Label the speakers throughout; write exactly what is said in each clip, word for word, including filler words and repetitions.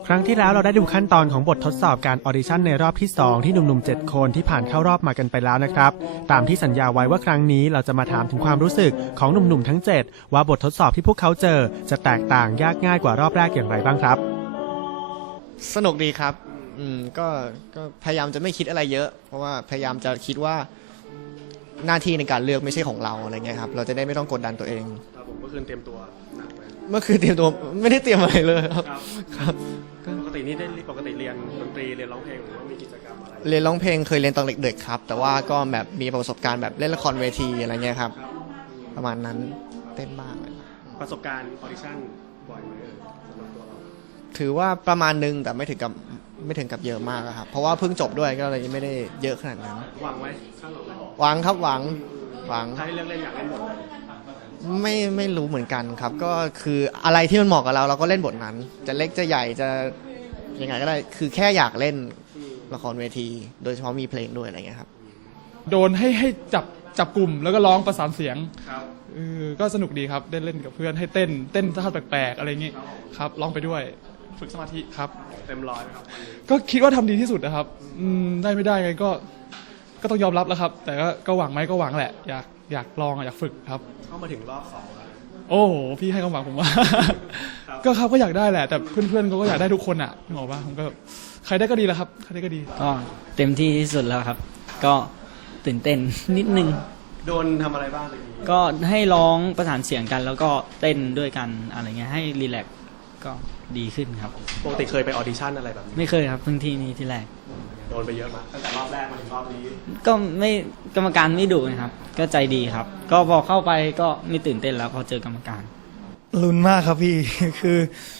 Speaker 1: ครั้งที่แล้วเราได้ดูขั้นตอนของบททดสอบการออดิชั่นในรอบที่สองที่หนุ่มๆเจ็ดคนที่ผ่านเข้ารอบมากันไปแล้วนะครับตามที่สัญญาไว้ว่าครั้งนี้เราจะมาถามถึงความรู้สึกของหนุ่มๆทั้งเจ็ดว่าบททดสอบที่พวกเขาเจอจะแตกต่างยากง่ายกว่ารอบแรกอย่างไรบ้างครับ
Speaker 2: สนุกดีครับอืมก็ก็พยายามจะไม่คิดอะไรเยอะเพราะว่าพยายามจะคิดว่าหน้าที่ในการเลือกไม่ใช่ของเราอะไรเงี้ยครับเราจะได้ไม่ต้องกดดันตัวเอง
Speaker 1: ครับผมเมื่อคืนเตรียมตัวหนักไหม
Speaker 2: เมื่อคืนเตรียมตัวไม่ได้เตรียมอะไรเลยครับครับ
Speaker 1: ปกตินี่ได้ปกติเรียนดนตรีเรียนร้องเพลงหรือว่ามีกิจกรรมอะไร
Speaker 2: เรียนร้องเพลงเคยเรียนตอนเด็กๆครับแต่ว่าก็แบบมีประสบการณ์แบบเล่นละครเวทีอะไรเงี้ยครับประมาณนั้นเต้นบ้าง
Speaker 1: ประสบการณ์ออดิชั่นบ่อยไหมสำหรับตัวเรา
Speaker 2: ถือว่าประมาณนึงแต่ไม่ถึงกับไม่ถึงกับเยอะมากครับเพราะว่าเพิ่งจบด้วยก็เลยไม่ได้เยอะขนาดนั้น
Speaker 1: หวังไว้ข้างหลัง
Speaker 2: หวังครับหวังหวัง
Speaker 1: ถ้าให้เลือกเล่นอยากเล่นบท
Speaker 2: ไม่ไม่รู้เหมือนกันครับก็คืออะไรที่มันเหมาะกับเราเราก็เล่นบทนั้นจะเล็กจะใหญ่จะยังไงก็ได้คือแค่อยากเล่นละครเวทีโดยเฉพาะมีเพลงด้วยอะไรเงี้ยครับ
Speaker 3: โดนให้ให้จับจับกลุ่มแล้วก็ร้องประสานเสียง
Speaker 1: ครับ
Speaker 3: เออก็สนุกดีครับได้เล่นกับเพื่อนให้เต้นเต้นท่าแปลกๆอะไรอย่างงี้ครับร้องไปด้วยฝึกสมาธิครับ
Speaker 1: เต็มร้อยครับ
Speaker 3: ก็คิดว่าทำดีที่สุดนะครับอืมได้ไม่ได้ไงก็ก็ต้องยอมรับแล้วครับแต่ก็ก็หวังไหมก็หวังแหละอยากอยากลองอยากฝึกครับ
Speaker 1: เข้ามาถึงรอบสองแล้ว
Speaker 3: โอ้โหพี่ให้ความหวังผมว่าก็ครับก็อยากได้แหละแต่เพื่อนๆเขาก็อยากได้ทุกคนอ่ะนึกออกป่ะผมก็ใครได้ก็ดีแล้วครับใครได้ก็ดี
Speaker 4: ก็เต็มที่ที่สุดแล้วครับก็ตื่นเต้นนิดนึง
Speaker 1: โดนทำอะไรบ้าง
Speaker 4: ก็ให้ร้องประสานเสียงกันแล้วก็เต้นด้วยกันอะไรเงี้ยให้รีแลกซ์ก็ดีขึ้นครับ
Speaker 1: ปกติเคยไปออดิชั่นอะไรแบบนี้
Speaker 4: ไม่เคยครับเพิ่งที่นี้ที่แรก
Speaker 1: โดนไปเยอะมากตั้งแต่รอบแรกมาถึงรอบนี้
Speaker 4: ก็ไม่กรรมการไม่ดุนะครับก็ใจดีครับก็พอเข้าไปก็ไม่ตื่นเต้นแล้วพอเจอกรรมการ
Speaker 5: ลุ้นมากครับพี่คือ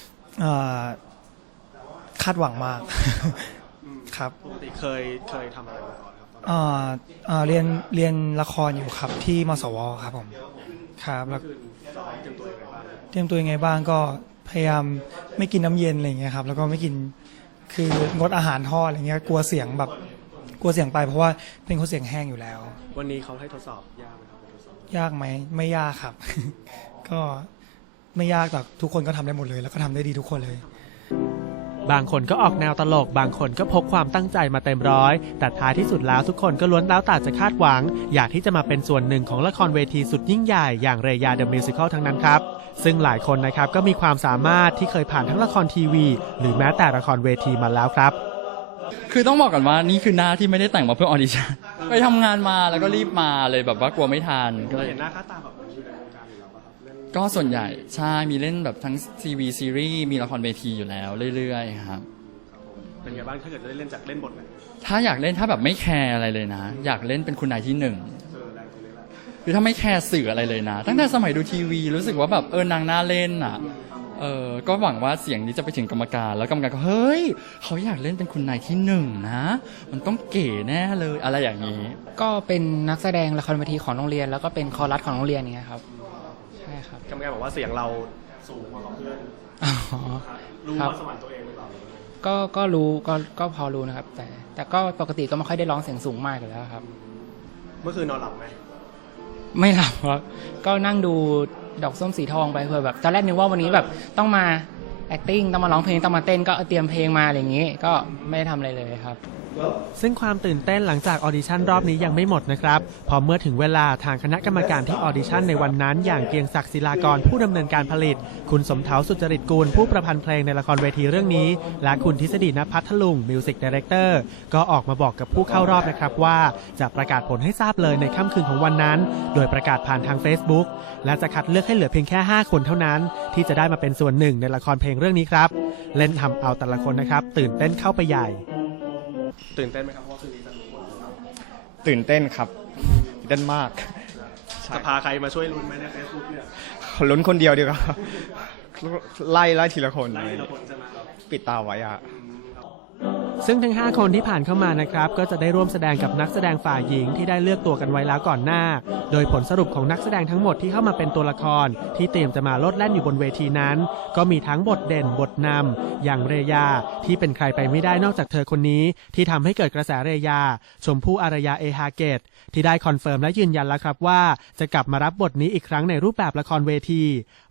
Speaker 5: คาดหวังมากครับ
Speaker 1: ปกติเคยเคยทำอะไรมาก่อนครับ
Speaker 5: เรียนเรียนละครอยู่ครับที่มสวครับผมครับแล้วเตรียมตัวยังไงบ้างก็พยายามไม่กินน้ำเย็นอะไรอย่างเงี้ยครับแล้วก็ไม่กินคืองดอาหารทอดอะไรเงี้ยกลัวเสียงแบบกลัวเสียงไปเพราะว่าเป็นคนเสียงแห้งอยู่แล้ว
Speaker 1: วันนี้เขาให้ทดสอบยากไหมครับ
Speaker 5: ยากไหมไม่ยากครับ ก็ไม่ยากแต่ทุกคนก็ทำได้หมดเลยแล้วก็ทำได้ดีทุกคนเลย
Speaker 1: บางคนก็ออกแนวตลกบางคนก็พกความตั้งใจมาเต็มร้อยแต่ท้ายที่สุดแล้วทุกคนก็ล้วนแล้วแต่จะคาดหวังอยากที่จะมาเป็นส่วนหนึ่งของละครเวทีสุดยิ่งใหญ่อย่างเรยาเดอะมิวสิคัลทั้งนั้นครับซึ่งหลายคนนะครับก็มีความสามารถที่เคยผ่านทั้งละครทีวีหรือแม้แต่ละครเวทีมาแล้วครับ
Speaker 6: คือต้องบอกก่อนว่านี่คือหน้าที่ไม่ได้แต่งมาเพื่อออดิชั่นไปทำงานมาแล้วก็รีบมาเลยแบบว่ากลัวไม่ทัน
Speaker 1: ก็เห็นหน้าค่าตาแบบนี้อยู่ในวงการอยู่แล้วครับ
Speaker 6: ก็ส่วนใหญ่ใช่มีเล่นแบบทั้งทีวีซีรีส์มีละครเวทีอยู่แล้วเรื่อยๆครับ
Speaker 1: เป็นไงบ้างถ้าเกิดจะได้เล่นจากเล่นบทไหน
Speaker 6: ถ้าอยากเล่นถ้าแบบไม่แคร์อะไรเลยนะอยากเล่นเป็นคุณนายที่หนึ่งคือถ้าไม่แคร์สื่ออะไรเลยนะตั้งแต่สมัยดูทีวีรู้สึกว่าแบบเออนางน่าเล่นอ่ะเออก็หวังว่าเสียงนี้จะไปถึงกรรมการแล้วกรรมการก็เฮ้ยเขาอยากเล่นเป็นคุณนายที่หนึ่งนะมันต้องเก๋แน่เลยอะไรอย่างนี้
Speaker 7: ก็เป็นนักแสดงละครเวทีของโรงเรียนแล้วก็เป็นคอรัสของโรงเรียนเนี่ยครับใช่ครับ
Speaker 1: กรรมการบอกว่าเสียงเราสูงกว่าเพื่อนรู้ว่าสมรรถตัวเองหรือเปล่า
Speaker 7: ก็ก็รู้ก็ก็พอรู้นะครับแต่แต่ก็ปกติก็ไม่ค่อยได้ร้องเสียงสูงมากอยู่แล้วครับ
Speaker 1: เมื่อคืนนอนหลับไหม
Speaker 7: ไม่หลับครับก็นั่งดูดอกส้มสีทองไปเพื่อแบบตอนแรกนึกว่าวันนี้แบบต้องมา acting ต้องมาร้องเพลงต้องมาเต้นก็เตรียมเพลงมาอะไรอย่างนี้ก็ไม่ได้ทำอะไรเลยครับ
Speaker 1: ซึ่งความตื่นเต้นหลังจากออดิชั่นรอบนี้ยังไม่หมดนะครับพอเมื่อถึงเวลาทางคณะกรรมการที่ออดิชั่นในวันนั้นอย่างเกียงศักดิ์ศิลากรผู้ดำเนินการผลิตคุณสมเถาสุจริตกูลผู้ประพันธ์เพลงในละครเวทีเรื่องนี้และคุณทฤษฎีณพัทลุงมิวสิกไดเรคเตอร์ก็ออกมาบอกกับผู้เข้ารอบนะครับว่าจะประกาศผลให้ทราบเลยในค่ำคืนของวันนั้นโดยประกาศผ่านทาง Facebook และจะคัดเลือกให้เหลือเพียงแค่ห้าคนเท่านั้นที่จะได้มาเป็นส่วนหนึ่งในละครเพลงเรื่องนี้ครับเล่นทำเอาแต่ละคนนะครับตื่นเต้นเข้าไปใหญ่ตื่นเต้นไหมครับว่าคืนนี้จะรู้ผล
Speaker 2: ตื่นเต้นครับตื่นเต้นมาก
Speaker 1: จะพาใครมาช่วยลุ้นไหมในเฟซบุ๊กเนี่ย
Speaker 2: ลุ้นคนเดียวดีกว่าไล่ไล่ทีละคน
Speaker 1: ไล่ทีละคนใช่ไหม
Speaker 2: ปิดตาไว้อะ
Speaker 1: ซึ่งทั้งห้าคนที่ผ่านเข้ามานะครับก็จะได้ร่วมแสดงกับนักแสดงฝ่ายหญิงที่ได้เลือกตัวกันไว้แล้วก่อนหน้าโดยผลสรุปของนักแสดงทั้งหมดที่เข้ามาเป็นตัวละครที่เตรียมจะมาโลดแล่นอยู่บนเวทีนั้นก็มีทั้งบทเด่นบทนำอย่างเรยาที่เป็นใครไปไม่ได้นอกจากเธอคนนี้ที่ทำให้เกิดกระแสเรยาชมพู่อารยาเอฮาเกตที่ได้คอนเฟิร์มและยืนยันแล้วครับว่าจะกลับมารับบทนี้อีกครั้งในรูปแบบละครเวที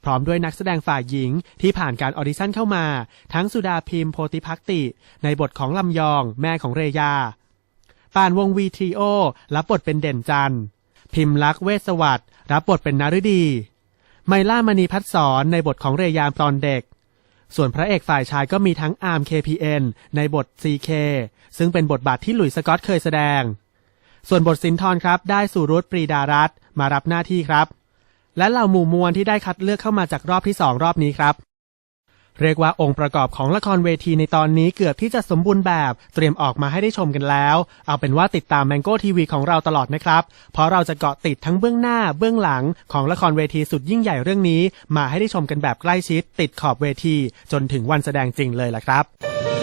Speaker 1: พร้อมด้วยนักแสดงฝ่ายหญิงที่ผ่านการออดิชั่นเข้ามาทั้งสุดาพิมพ์โพธิภักติในบทของลำยองแม่ของเรยาป่านวงวีทริโอรับบทเป็นเด่นจันทร์พิมพ์ลักษณ์เวชสวัสดิ์รับบทเป็นนฤดีไมล่ามณีพัฒสอนในบทของเรยามตอนเด็กส่วนพระเอกฝ่ายชายก็มีทั้งอาร์ม เค พี เอ็น ในบท ซี เค ซึ่งเป็นบทบาทที่หลุยส์สกอตเคยแสดงส่วนบทสินทรครับได้สุรุตปรีดารัตน์มารับหน้าที่ครับและเหล่าหมู่มวลที่ได้คัดเลือกเข้ามาจากรอบที่สองรอบนี้ครับเรียกว่าองค์ประกอบของละครเวทีในตอนนี้เกือบที่จะสมบูรณ์แบบเตรียมออกมาให้ได้ชมกันแล้วเอาเป็นว่าติดตาม Mango ที วี ของเราตลอดนะครับเพราะเราจะเกาะติดทั้งเบื้องหน้าเบื้องหลังของละครเวทีสุดยิ่งใหญ่เรื่องนี้มาให้ได้ชมกันแบบใกล้ชิดติดขอบเวทีจนถึงวันแสดงจริงเลยล่ะครับ